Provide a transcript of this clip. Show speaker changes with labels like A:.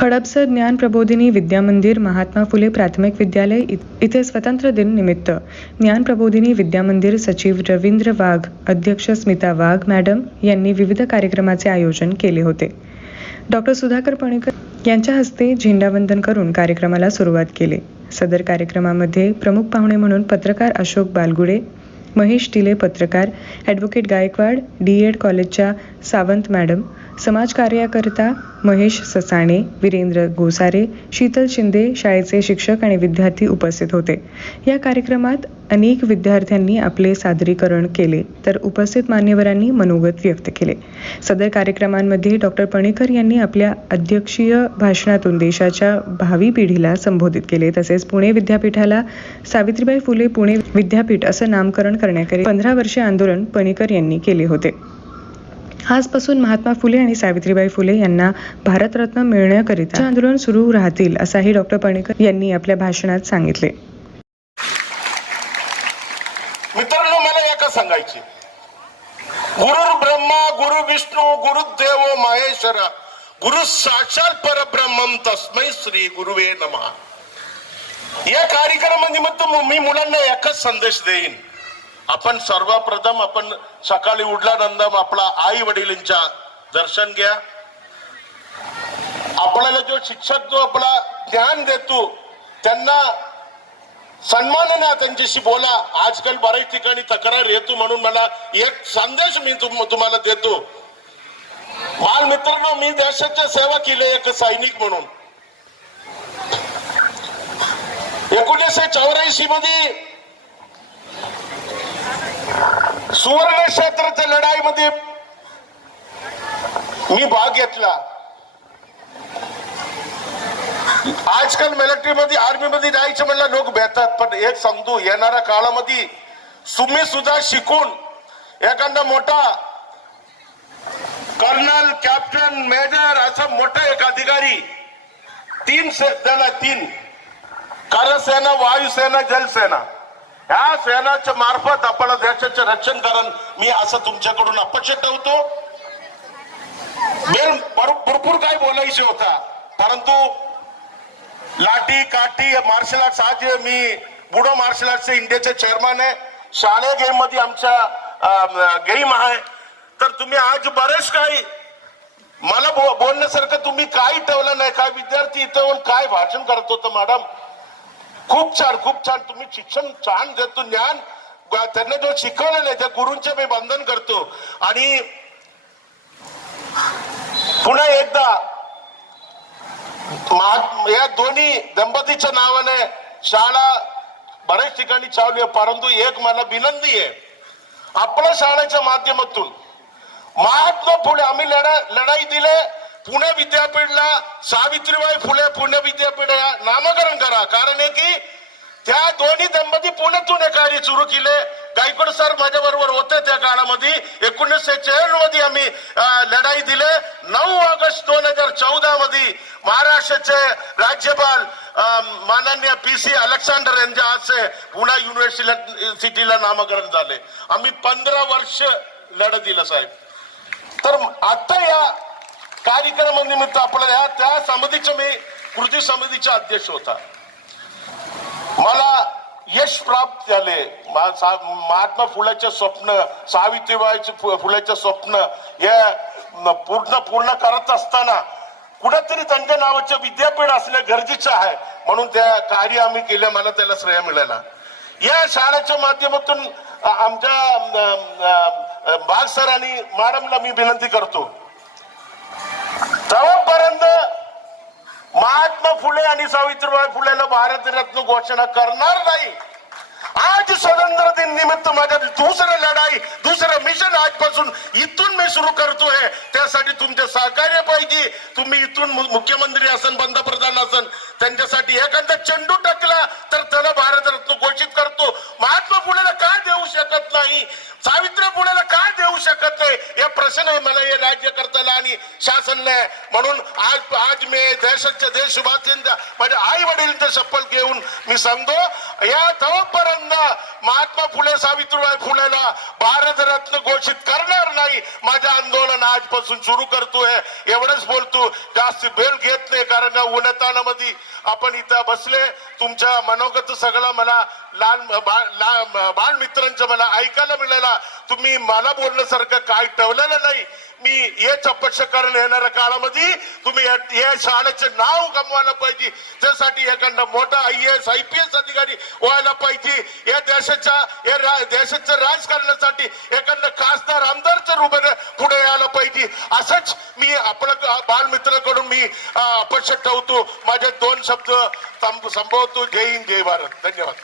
A: हडपसर ज्ञान प्रबोधिनी विद्यामंदिर महात्मा फुले प्राथमिक विद्यालय इ- इथे स्वतंत्र दिन निमित्त. ज्ञान प्रबोधिनी विद्यामंदिर सचिव रवींद्र वाघ अध्यक्ष स्मिता वाघ मॅडम यांनी विविध कार्यक्रमाचे आयोजन केले होते. डॉक्टर सुधाकर पणेकर यांच्या हस्ते झेंडावंदन करून कार्यक्रमाला सुरुवात केली. सदर कार्यक्रमामध्ये प्रमुख पाहुणे म्हणून पत्रकार अशोक बालगुडे महेश टिले पत्रकार ॲडव्होकेट गायकवाड डी एड कॉलेजच्या सावंत मॅडम समाजकार्यकर्ता महेश ससाणे वीरेंद्र गोसारे शीतल शिंदे शाळेचे शिक्षक आणि विद्यार्थी उपस्थित होते. या कार्यक्रमात अनेक विद्यार्थ्यांनी आपले सादरीकरण केले तर उपस्थित मान्यवरांनी मनोगत व्यक्त केले. सदर कार्यक्रमांमध्ये डॉक्टर पणेकर यांनी आपल्या अध्यक्षीय भाषणातून देशाच्या भावी पिढीला संबोधित केले. तसेच पुणे विद्यापीठाला सावित्रीबाई फुले पुणे विद्यापीठ असं नामकरण करण्याकरिता पंधरा वर्षे आंदोलन पणेकर यांनी केले होते. आजपासून महात्मा फुले आणि सावित्रीबाई फुले यांना भारतरत्न मिळण्याकरिता आंदोलन सुरू राहतील असाही डॉक्टर पणेकर यांनी आपल्या भाषणात सांगितले.
B: मित्रांनो मला एका सांगायचे. गुरु ब्रह्मा गुरु विष्णू गुरुदेव महेश्वर गुरु साक्षात परब्रह्म तस्मै श्री गुरुवे नमः. या कार्यक्रमानिमित्त मी मुलांना एकच संदेश देईन. आपण सर्वप्रथम आपण सकाळी उठल्यानंतर आपला आई वडिलांच्या दर्शन घ्या. आपल्याला जो शिक्षक जो आपला ज्ञान देतो त्यांना सन्मानाने त्यांच्याशी बोला. आजकाल बऱ्याच ठिकाणी तक्रार येतो म्हणून मला एक संदेश मी तुम- तुम्हाला देतो. बाल मित्रांनो मी देशाच्या सेवा केली एक सैनिक म्हणून. एकोणीसशे चौऱ्याऐंशी मध्ये सुवर्ण क्षेत्राच्या लढाईमध्ये मी भाग घेतला. आजकाल मिलिटरी मध्ये आर्मी मध्ये म्हणलं लोक भेटतात पण एक सांगतो येणाऱ्या काळामध्ये तुम्ही सुद्धा शिकून एखादा मोठा कर्नल कॅप्टन मेजर असा मोठा एक अधिकारी तीन सेना तीन. करसेना वायुसेना जलसेना. ह्या सेनाच्या मार्फत आपण देशाचे रक्षण करण मी असं तुमच्याकडून अपेक्षा ठेवतो. भरपूर काय बोलायचे होता परंतु लाठी काठी मार्शल आर्ट्स आज मी बुडो मार्शल आर्ट्सचे इंडियाचे चेअरमॅन आहे. शालेय गेममध्ये आमच्या गेम आहे. तर तुम्ही आज बरेच काही मला बोलण्यासारखं तुम्ही काही ठेवलं नाही. काय विद्यार्थी इथं काय भाषण करत होतं मॅडम खूप छान खूप छान. तुम्ही शिक्षण छान देतो ज्ञान. त्यांना जो शिकवलं नाही त्या गुरूंचे मी बंधन करतो. आणि पुन्हा एकदा महा- या दोन्ही दंपतीच्या नावाने शाळा बऱ्याच ठिकाणी चालू आहे परंतु एक मला विनंती आहे. आपल्या शाळेच्या माध्यमातून महात्मा पुढे आम्ही लढा लढाई दिले. पुणे विद्यापीठला सावित्रीबाई फुले पुणे विद्यापीठ नामकरण करा. कारण आहे की त्या दोन्ही दंपती पुण्यातून हे कार्य सुरू केले. गायकवाड सर माझ्या बरोबर होते त्या काळामध्ये. एकोणीसशे चौऱ्याण्णवमध्ये आम्ही लढाई दिले. नऊ ऑगस्ट दोन हजार चौदा मध्ये महाराष्ट्राचे राज्यपाल माननीय पी सी अलेक्झांडर यांच्या हस्ते पुणे युनिव्हर्सिटीला नामकरण झाले. आम्ही पंधरा वर्ष लढत दिलं साहेब. तर आता या कार्यक्रमानिमित्त आपल्याला ह्या त्या समितीचं मी कृती समितीचा अध्यक्ष होता. मला यश प्राप्त झाले. मा- सा- महात्मा फुलाचे स्वप्न सावित्रीबाईचे फु- स्वप्न हे पूर्ण पूर्ण करत असताना कुठेतरी त्यांच्या नावाचं विद्यापीठ असणं गरजेचं आहे. म्हणून त्या कार्य आम्ही केलं मला त्याला श्रेय मिळाला. या शाळेच्या माध्यमातून आमच्या बाग सर आणि मॅडमला मी विनंती करतो तेव्हापर्यंत महात्मा फुले आणि सावित्रीबाई फुलेला भारतरत्न घोषणा करणार नाही. आज स्वतंत्र दिन निमित्त माझ्या दुसरं लढाई दुसरं मिशन आजपासून इथून मी सुरू करतोय. त्यासाठी तुमचे सहकार्य पाहिजे. तुम्ही इथून मुख्यमंत्री असन पंतप्रधान असन त्यांच्यासाठी एखादा चेंडू टाकला तर त्याला भारतरत्न घोषित करतो महात्मा फुलेला का देऊ शकत नाही सावित्री फुलेला का देऊ शकत नाही. या प्रश्न आहे मला हे राज्यकर्त्याला आणि शासनने म्हणून आज आज मी देशाच्या देशवासियांचा माझ्या आई वडिलांचा शपथ घेऊन मी सांगतो या तोपर्यंत महात्मा फुले सावित्रीबाई फुलेला भारतरत्न घोषित करणार नाही. माझ्या आंदोलन आजपासून सुरू करतोय. एवढंच बोलतो जास्त बेल घेत नाही कारण का उन्हातानामध्ये आपण इथं बसले. तुमच्या मनोगत सगळं मला लहान बा- बाळ मित्रांचं मला ऐकायला मिळाला. तुम्ही मला बोलण्यासारखं काय ठेवलेलं नाही. मी हे अपेक्षा करून येणाऱ्या काळामध्ये तुम्ही या- शाळेचे नाव गमवायला पाहिजे. त्यासाठी एखादा मोठा I S I P S अधिकारी व्हायला पाहिजे. या देशाच्या या रा- देशाच्या राजकारणासाठी एखादं खासदार आमदारच्या रूपाने पुढे यायला पाहिजे. असंच मी आपल्या बालमित्राकडून मी अपेक्षा ठेवतो. माझे दोन शब्द संपवतो. जय हिंद जय भारत. धन्यवाद.